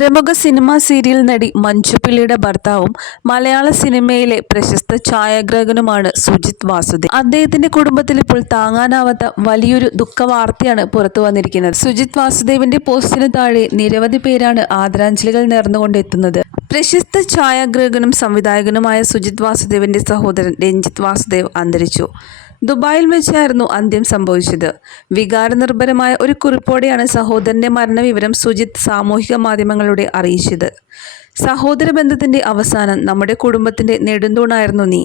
പ്രമുഖ cinema serial നടി മഞ്ജുപിള്ളിയുടെ ഭർത്താവും മലയാള സിനിമയിലെ പ്രശസ്ത ഛായാഗ്രാഹകനുമാണ് സുജിത് വാസുദേവ്. അദ്ദേഹത്തിന്റെ കുടുംബത്തിൽ ഇപ്പോൾ താങ്ങാനാവാത്ത വലിയൊരു ദുഃഖവാർത്തയാണ് പുറത്തു വന്നിരിക്കുന്നത്. സുജിത് വാസുദേവിന്റെ പോസ്റ്റിന് താഴെ നിരവധി പേരാണ് ആദരാഞ്ജലികൾ നേർന്നുകൊണ്ട് എത്തുന്നത് പ്രശസ്ത ഛായാഗ്രാഹകനും സംവിധായകനുമായ സുജിത് വാസുദേവിന്റെ സഹോദരൻ രഞ്ജിത് വാസുദേവ് അന്തരിച്ചു. ദുബായിൽ വെച്ചായിരുന്നു അന്ത്യം സംഭവിച്ചത്. വികാരനിർഭരമായ ഒരു കുറിപ്പോടെയാണ് സഹോദരന്റെ മരണവിവരം സുജിത് സാമൂഹിക മാധ്യമങ്ങളിലൂടെ അറിയിച്ചത്. സഹോദര ബന്ധത്തിന്റെ അവസാനം നമ്മുടെ കുടുംബത്തിന്റെ നെടുന്തൂണായിരുന്നു നീ.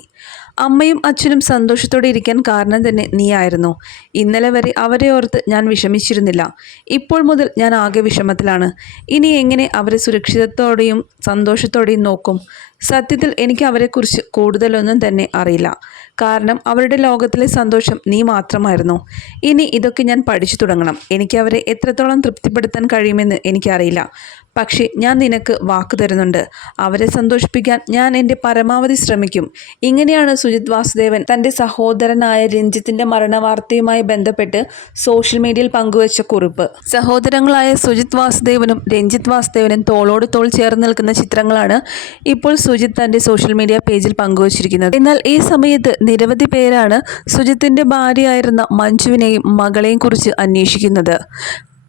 അമ്മയും അച്ഛനും സന്തോഷത്തോടെ ഇരിക്കാൻ കാരണം തന്നെ നീയായിരുന്നു. ഇന്നലെ വരെ അവരെ ഓർത്ത് ഞാൻ വിഷമിച്ചിരുന്നില്ല. ഇപ്പോൾ മുതൽ ഞാൻ ആകെ വിഷമത്തിലാണ്. ഇനി എങ്ങനെ അവരെ സുരക്ഷിതത്തോടെയും സന്തോഷത്തോടെയും നോക്കും? സത്യത്തിൽ എനിക്ക് അവരെക്കുറിച്ച് കൂടുതലൊന്നും തന്നെ അറിയില്ല. കാരണം അവരുടെ ലോകത്തിലെ സന്തോഷം നീ മാത്രമായിരുന്നു. ഇനി ഇതൊക്കെ ഞാൻ പഠിച്ചു തുടങ്ങണം. എനിക്ക് അവരെ എത്രത്തോളം തൃപ്തിപ്പെടുത്താൻ കഴിയുമെന്ന് എനിക്കറിയില്ല. പക്ഷേ ഞാൻ നിനക്ക് വാക്ക് തരുന്നുണ്ട്. അവരെ സന്തോഷിപ്പിക്കാൻ ഞാൻ എന്റെ പരമാവധി ശ്രമിക്കും. ഇങ്ങനെയാണ് സുജിത് വാസുദേവൻ തന്റെ സഹോദരനായ രഞ്ജിത്തിന്റെ മരണവാർത്തയുമായി ബന്ധപ്പെട്ട് സോഷ്യൽ മീഡിയയിൽ പങ്കുവച്ച കുറിപ്പ്. സഹോദരങ്ങളായ സുജിത് വാസുദേവനും രഞ്ജിത്ത് വാസുദേവനും തോളോട് തോൾ ചേർന്ന് നിൽക്കുന്ന ചിത്രങ്ങളാണ് ഇപ്പോൾ സുജിത് തന്റെ സോഷ്യൽ മീഡിയ പേജിൽ പങ്കുവച്ചിരിക്കുന്നത്. എന്നാൽ ഈ സമയത്ത് നിരവധി പേരാണ് സുജിത്തിന്റെ ഭാര്യയായിരുന്ന മഞ്ജുവിനെയും മകളെയും കുറിച്ച് അന്വേഷിക്കുന്നത്.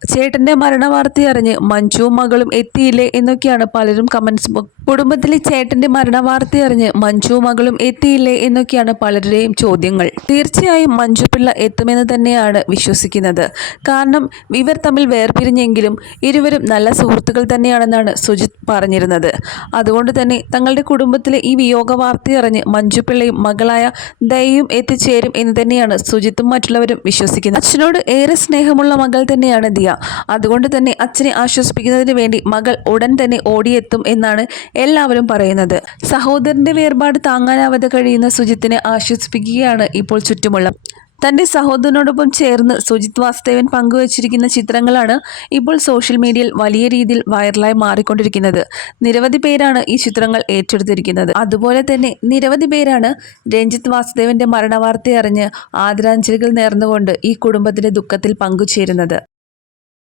ചേട്ടന്റെ മരണവാർത്ത അറിഞ്ഞ് മഞ്ജുവും മകളും എത്തിയില്ലേ എന്നൊക്കെയാണ് പലരും കമന്റ്സ് കുടുംബത്തിലെ ചേട്ടന്റെ മരണവാർത്ത അറിഞ്ഞ് മഞ്ജുവും മകളും എത്തിയില്ലേ എന്നൊക്കെയാണ് പലരുടെയും ചോദ്യങ്ങൾ. തീർച്ചയായും മഞ്ജു പിള്ള എത്തുമെന്ന് തന്നെയാണ് വിശ്വസിക്കുന്നത്. കാരണം ഇവർ തമ്മിൽ വേർപിരിഞ്ഞെങ്കിലും ഇരുവരും നല്ല സുഹൃത്തുക്കൾ തന്നെയാണെന്നാണ് സുജിത് പറഞ്ഞിരുന്നത്. അതുകൊണ്ട് തന്നെ തങ്ങളുടെ കുടുംബത്തിലെ ഈ വിയോഗ വാർത്ത അറിഞ്ഞ് മഞ്ജു പിള്ളയും മകളായ ദയയും എത്തിച്ചേരും എന്ന് തന്നെയാണ് സുജിത്തും മറ്റുള്ളവരും വിശ്വസിക്കുന്നത്. അച്ഛനോട് ഏറെ സ്നേഹമുള്ള മകൾ തന്നെയാണ് ദിയ. അതുകൊണ്ട് തന്നെ അച്ഛനെ ആശ്വസിപ്പിക്കുന്നതിന് വേണ്ടി മകൾ ഉടൻ തന്നെ ഓടിയെത്തും എന്നാണ് എല്ലാവരും പറയുന്നത്. സഹോദരന്റെ വേർപാട് താങ്ങാനാവാതെ കഴിയുന്ന സുജിത്തിനെ ആശ്വസിപ്പിക്കുകയാണ് ഇപ്പോൾ ചുറ്റുമുള്ള. തന്റെ സഹോദരനോടൊപ്പം ചേർന്ന് സുജിത് വാസുദേവൻ പങ്കുവച്ചിരിക്കുന്ന ചിത്രങ്ങളാണ് ഇപ്പോൾ സോഷ്യൽ മീഡിയയിൽ വലിയ രീതിയിൽ വൈറലായി മാറിക്കൊണ്ടിരിക്കുന്നത്. നിരവധി പേരാണ് ഈ ചിത്രങ്ങൾ ഏറ്റെടുത്തിരിക്കുന്നത്. അതുപോലെ തന്നെ നിരവധി പേരാണ് രഞ്ജിത്ത് വാസുദേവന്റെ മരണവാർത്ത അറിഞ്ഞ് ആദരാഞ്ജലികൾ നേർന്നുകൊണ്ട് ഈ കുടുംബത്തിന്റെ ദുഃഖത്തിൽ പങ്കുചേരുന്നത്.